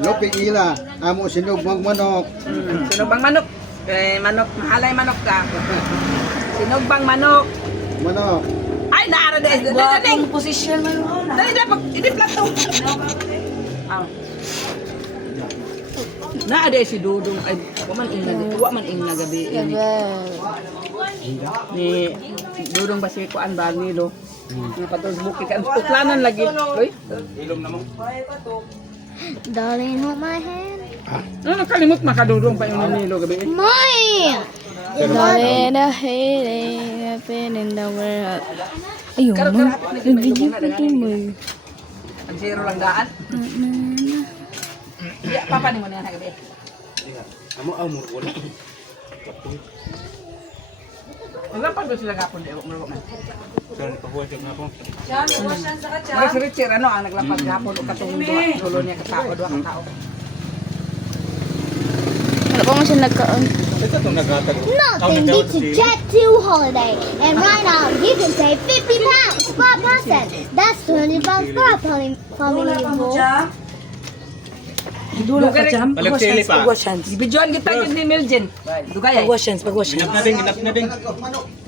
Loping ila, amo sinugbang manok. Sinugbang manok. Manok, mahalay manok ka. Sinugbang manok. Manok. Ay, naara dahil. Dali, Position mo yun. dali, pag i-diplat to. Naa dahil si Dudong. Ay, wa man ing na gabi. Ni Dudong ba si Kuan ba nilo? Napatulog buki ka. Tuklanan lagi. Uy. Darling, hold my hand. Ano kalimot makadudong pa yung nilo gabi? Mine! Darling, I hate it. I've been in the world. Ayun, nag-video ko mo. Ang zero lang daan. Ya, papa ni mo na gabi. Amo amo wala. Wala pa doon sila gapon di mo man. Saan pahuwag na ako? Mga si Richard ano ang naglapag gapon o katong dulo niya katao duha ka tao. Ano ko mo siya nagkaon? Ito itong naghatag. Nothing beats a Jet2 holiday. And right now, you can save 50 pounds per person. That's 20 pounds per family people. Dula ka jam. Palagsili pa. Pagwashans. Ibidyoan kita ni Miljen. Dugay ay. Pagwashans. Inap na din.